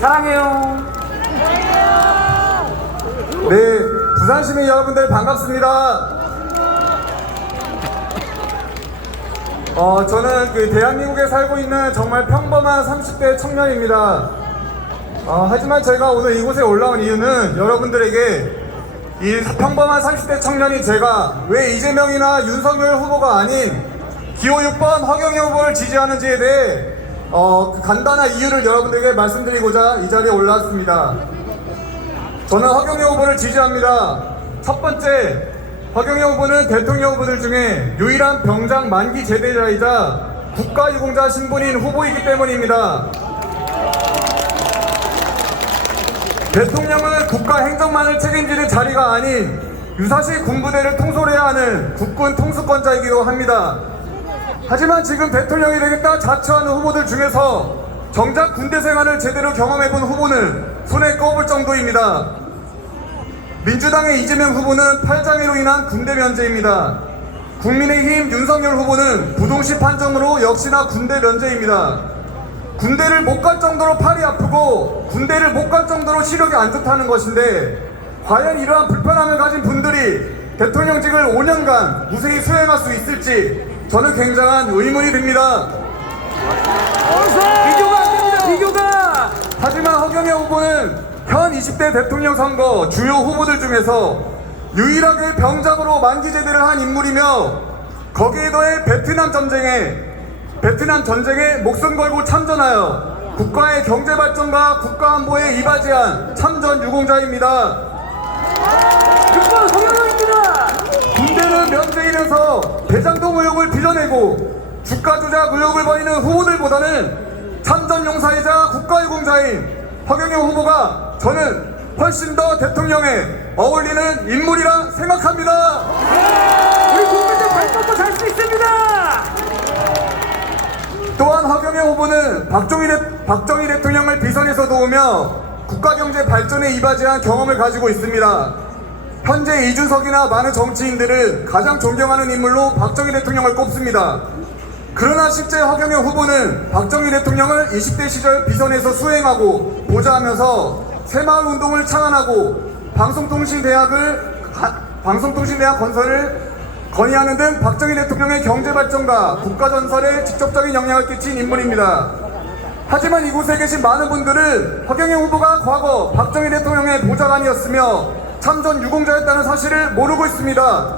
사랑해요. 네, 부산 시민 여러분들 반갑습니다. 저는 대한민국에 살고 있는 정말 평범한 30대 청년입니다. 하지만 제가 오늘 이곳에 올라온 이유는 여러분들에게 이 평범한 30대 청년이 제가 왜 이재명이나 윤석열 후보가 아닌 기호 6번 허경영 후보를 지지하는지에 대해 그 간단한 이유를 여러분들에게 말씀드리고자 이 자리에 올라왔습니다. 저는 허경영 후보를 지지합니다. 첫 번째, 허경영 후보는 대통령 후보들 중에 유일한 병장 만기 제대자이자 국가유공자 신분인 후보이기 때문입니다. 대통령은 국가 행정만을 책임지는 자리가 아닌 유사시 군부대를 통솔해야 하는 국군 통수권자이기도 합니다. 하지만 지금 대통령이 되겠다 자처하는 후보들 중에서 정작 군대 생활을 제대로 경험해본 후보는 손에 꼽을 정도입니다. 민주당의 이재명 후보는 팔장애로 인한 군대 면제입니다. 국민의힘 윤석열 후보는 부동시 판정으로 역시나 군대 면제입니다. 군대를 못 갈 정도로 팔이 아프고 군대를 못 갈 정도로 시력이 안 좋다는 것인데 과연 이러한 불편함을 가진 분들이 대통령직을 5년간 무사히 수행할 수 있을지 저는 굉장한 의문이 듭니다. 비교가 안 됩니다. 비교가. 하지만 허경영 후보는 현 20대 대통령 선거 주요 후보들 중에서 유일하게 병장으로 만기 제대를 한 인물이며 거기에 더해 베트남 전쟁에 목숨 걸고 참전하여 국가의 경제 발전과 국가 안보에 이바지한 참전 유공자입니다. 6번 허경영입니다. 군대는 면제이면서 대장동 의혹을 빚어내고 주가 조작 의혹을 벌이는 후보들보다는 참전 용사이자 국가유공자인 허경영 후보가 저는 훨씬 더 대통령에 어울리는 인물이라 생각합니다. 우리 국민들 발 뻗고 살 수 있습니다. 또한 허경영 후보는 박정희 대통령을 비선에서 도우며 국가경제 발전에 이바지한 경험을 가지고 있습니다. 현재 이준석이나 많은 정치인들은 가장 존경하는 인물로 박정희 대통령을 꼽습니다. 그러나 실제 허경영 후보는 박정희 대통령을 20대 시절 비선에서 수행하고 보좌하면서 새마을운동을 창안하고 방송통신대학 건설을 건의하는 등 박정희 대통령의 경제발전과 국가전설에 직접적인 영향을 끼친 인물입니다. 하지만 이곳에 계신 많은 분들은 허경영 후보가 과거 박정희 대통령의 보좌관이었으며 참전 유공자였다는 사실을 모르고 있습니다.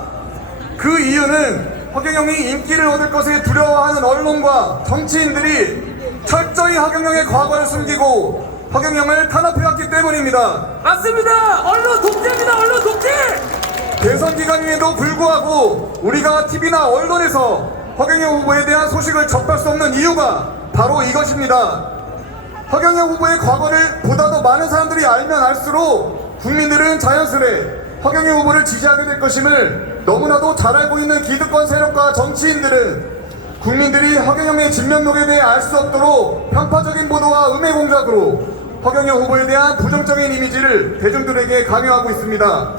그 이유는 허경영이 인기를 얻을 것을 두려워하는 언론과 정치인들이 철저히 허경영의 과거를 숨기고 허경영을 탄압해왔기 때문입니다. 맞습니다. 언론 독재입니다. 언론 독재. 대선 기간임에도 불구하고 우리가 TV나 언론에서 허경영 후보에 대한 소식을 접할 수 없는 이유가 바로 이것입니다. 허경영 후보의 과거를 보다 더 많은 사람들이 알면 알수록 국민들은 자연스레 허경영 후보를 지지하게 될 것임을 너무나도 잘 알고 있는 기득권 세력과 정치인들은 국민들이 허경영의 진면목에 대해 알 수 없도록 편파적인 보도와 음해 공작으로 허경영 후보에 대한 부정적인 이미지를 대중들에게 강요하고 있습니다.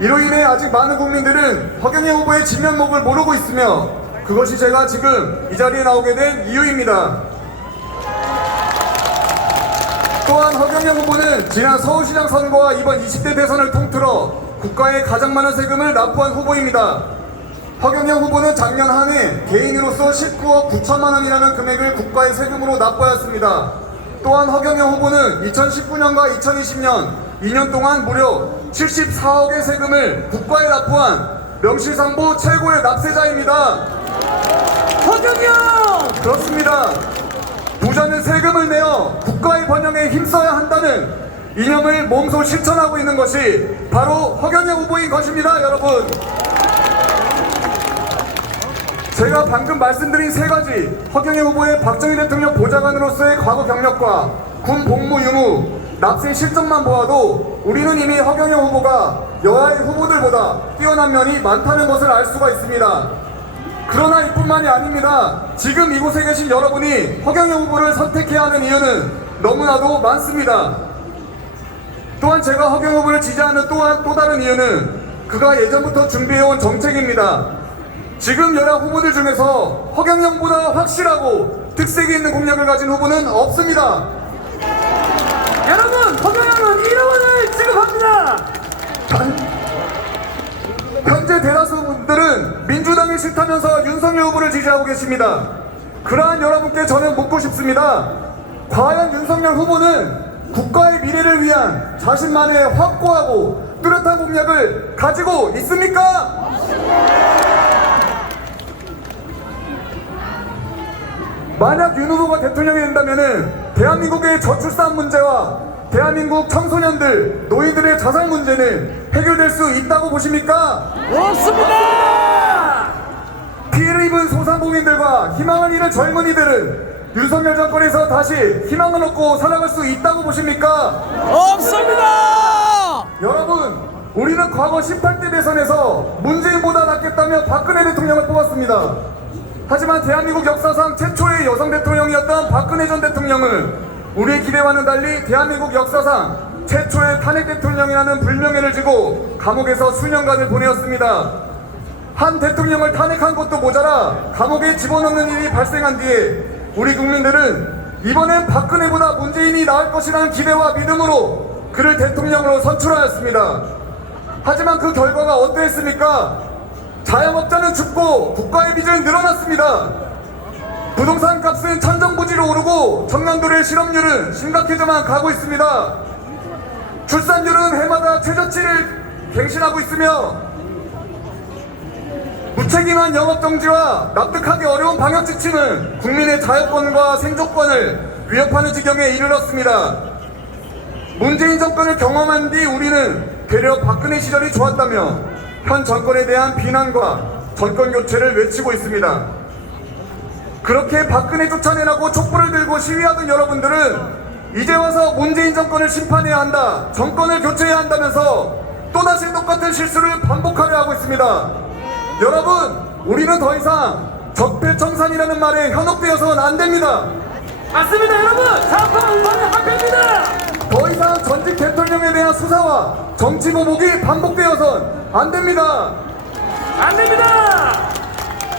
이로 인해 아직 많은 국민들은 허경영 후보의 진면목을 모르고 있으며 그것이 제가 지금 이 자리에 나오게 된 이유입니다. 또한 허경영 후보는 지난 서울시장 선거와 이번 20대 대선을 통틀어 국가에 가장 많은 세금을 납부한 후보입니다. 허경영 후보는 작년 한 해 개인으로서 19억 9천만 원이라는 금액을 국가의 세금으로 납부하였습니다. 또한 허경영 후보는 2019년과 2020년 2년 동안 무려 74억의 세금을 국가에 납부한 명실상부 최고의 납세자입니다. 허경영! 그렇습니다. 부자는 세금을 내어 국가의 번영에 힘써야 한다는 이념을 몸소 실천하고 있는 것이 바로 허경영 후보인 것입니다, 여러분. 제가 방금 말씀드린 세 가지 허경영 후보의 박정희 대통령 보좌관으로서의 과거 경력과 군 복무 유무, 납세 실적만 보아도 우리는 이미 허경영 후보가 여야의 후보들보다 뛰어난 면이 많다는 것을 알 수가 있습니다. 그러나 이뿐만이 아닙니다. 지금 이곳에 계신 여러분이 허경영 후보를 선택해야 하는 이유는 너무나도 많습니다. 또한 제가 허경영 후보를 지지하는 또 다른 이유는 그가 예전부터 준비해온 정책입니다. 지금 여야 후보들 중에서 허경영보다 확실하고 특색이 있는 공약을 가진 후보는 없습니다. 현재 대다수 분들은 민주당이 싫다면서 윤석열 후보를 지지하고 계십니다. 그러한 여러분께 저는 묻고 싶습니다. 과연 윤석열 후보는 국가의 미래를 위한 자신만의 확고하고 뚜렷한 공약을 가지고 있습니까? 만약 윤 후보가 대통령이 된다면 대한민국의 저출산 문제와 대한민국 청소년들, 노인들의 자살 문제는 해결될 수 있다고 보십니까? 없습니다. 피해를 입은 소상공인들과 희망을 잃은 젊은이들은 윤석열 정권에서 다시 희망을 얻고 살아갈 수 있다고 보십니까? 없습니다. 여러분, 우리는 과거 18대 대선에서 문재인보다 낫겠다며 박근혜 대통령을 뽑았습니다. 하지만 대한민국 역사상 최초의 여성 대통령이었던 박근혜 전 대통령은 우리의 기대와는 달리 대한민국 역사상 최초의 탄핵 대통령이라는 불명예를 지고 감옥에서 수년간을 보내었습니다. 한 대통령을 탄핵한 것도 모자라 감옥에 집어넣는 일이 발생한 뒤에 우리 국민들은 이번엔 박근혜보다 문재인이 나을 것이라는 기대와 믿음으로 그를 대통령으로 선출하였습니다. 하지만 그 결과가 어떠했습니까? 자영업자는 죽고 국가의 빚은 늘어났습니다. 부동산 값은 천정부지로 오르고 청년들의 실업률은 심각해져만 가고 있습니다. 출산율은 해마다 최저치를 갱신하고 있으며 무책임한 영업정지와 납득하기 어려운 방역지침은 국민의 자유권과 생존권을 위협하는 지경에 이르렀습니다. 문재인 정권을 경험한 뒤 우리는 되려 박근혜 시절이 좋았다며 현 정권에 대한 비난과 정권 교체를 외치고 있습니다. 그렇게 박근혜 쫓아내라고 촛불을 들고 시위하던 여러분들은 이제 와서 문재인 정권을 심판해야 한다, 정권을 교체해야 한다면서 또다시 똑같은 실수를 반복하려 하고 있습니다. 여러분, 우리는 더 이상 적폐청산이라는 말에 현혹되어서는 안 됩니다. 맞습니다, 여러분. 좌파 우파는 한패입니다. 더 이상 전직 대통령에 대한 수사와 정치 보복이 반복되어선 안 됩니다. 안 됩니다.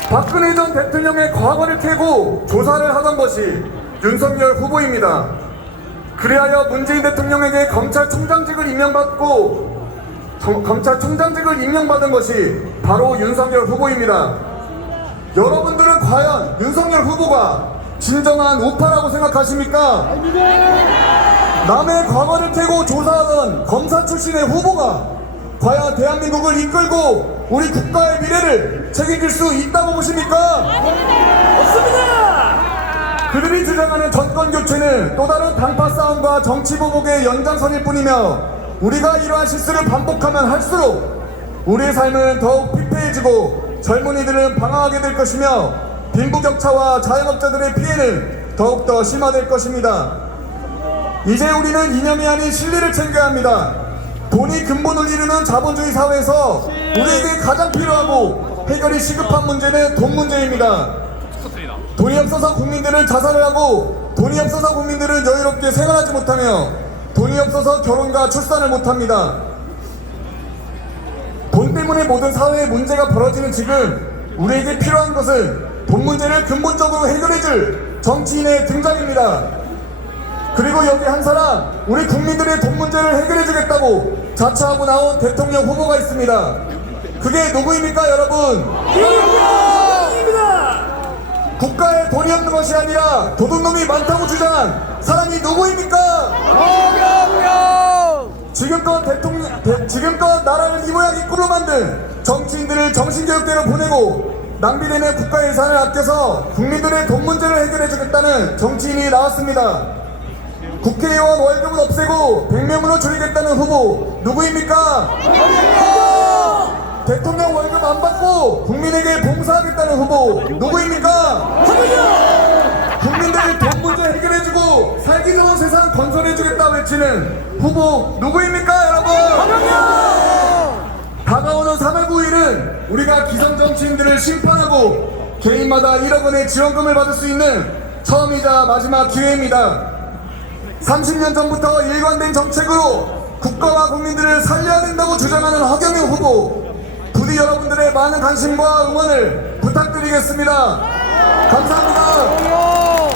박근혜 전 대통령의 과거를 캐고 조사를 하던 것이 윤석열 후보입니다. 그리하여 문재인 대통령에게 검찰총장직을 임명받은 것이 바로 윤석열 후보입니다. 여러분들은 과연 윤석열 후보가 진정한 우파라고 생각하십니까? 남의 과거를 캐고 조사하던 검사 출신의 후보가 과연 대한민국을 이끌고 우리 국가의 미래를 책임질 수 있다고 보십니까? 없습니다. 그들이 주장하는 정권 교체는 또 다른 당파 싸움과 정치 보복의 연장선일 뿐이며 우리가 이러한 실수를 반복하면 할수록 우리의 삶은 더욱 피폐해지고 젊은이들은 방황하게 될 것이며 빈부격차와 자영업자들의 피해는 더욱더 심화될 것입니다. 이제 우리는 이념이 아닌 실리를 챙겨야 합니다. 돈이 근본을 이루는 자본주의 사회에서 우리에게 가장 필요하고 해결이 시급한 문제는 돈 문제입니다. 돈이 없어서 국민들은 자살을 하고 돈이 없어서 국민들은 여유롭게 생활하지 못하며 돈이 없어서 결혼과 출산을 못합니다. 돈 때문에 모든 사회의 문제가 벌어지는 지금 우리에게 필요한 것은 돈 문제를 근본적으로 해결해줄 정치인의 등장입니다. 그리고 여기 한 사람, 우리 국민들의 돈 문제를 해결해주겠다고 자처하고 나온 대통령 후보가 있습니다. 그게 누구입니까, 여러분? 이입니다. 국가에 돈이 없는 것이 아니라 도둑놈이 많다고 주장한 사람이 누구입니까? 지금껏 나라를 이 모양 이 꼴로 만든 정치인들을 정신교육대로 보내고 낭비되는 국가 예산을 아껴서 국민들의 돈 문제를 해결해주겠다는 정치인이 나왔습니다. 국회의원 월급을 없애고 100명으로 줄이겠다는 후보 누구입니까? 대통령 월급 안 받고 국민에게 봉사하겠다는 후보 누구입니까? 국민들 돈 문제 해결해주고 살기 좋은 세상 건설해주겠다 외치는 후보 누구입니까, 여러분? 다가오는 3월 9일은 우리가 기성 정치인들을 심판하고 개인마다 1억 원의 지원금을 받을 수 있는 처음이자 마지막 기회입니다. 30년 전부터 일관된 정책으로 국가와 국민들을 살려야 된다고 주장하는 허경영 후보, 부디 여러분들의 많은 관심과 응원을 부탁드리겠습니다. 감사합니다.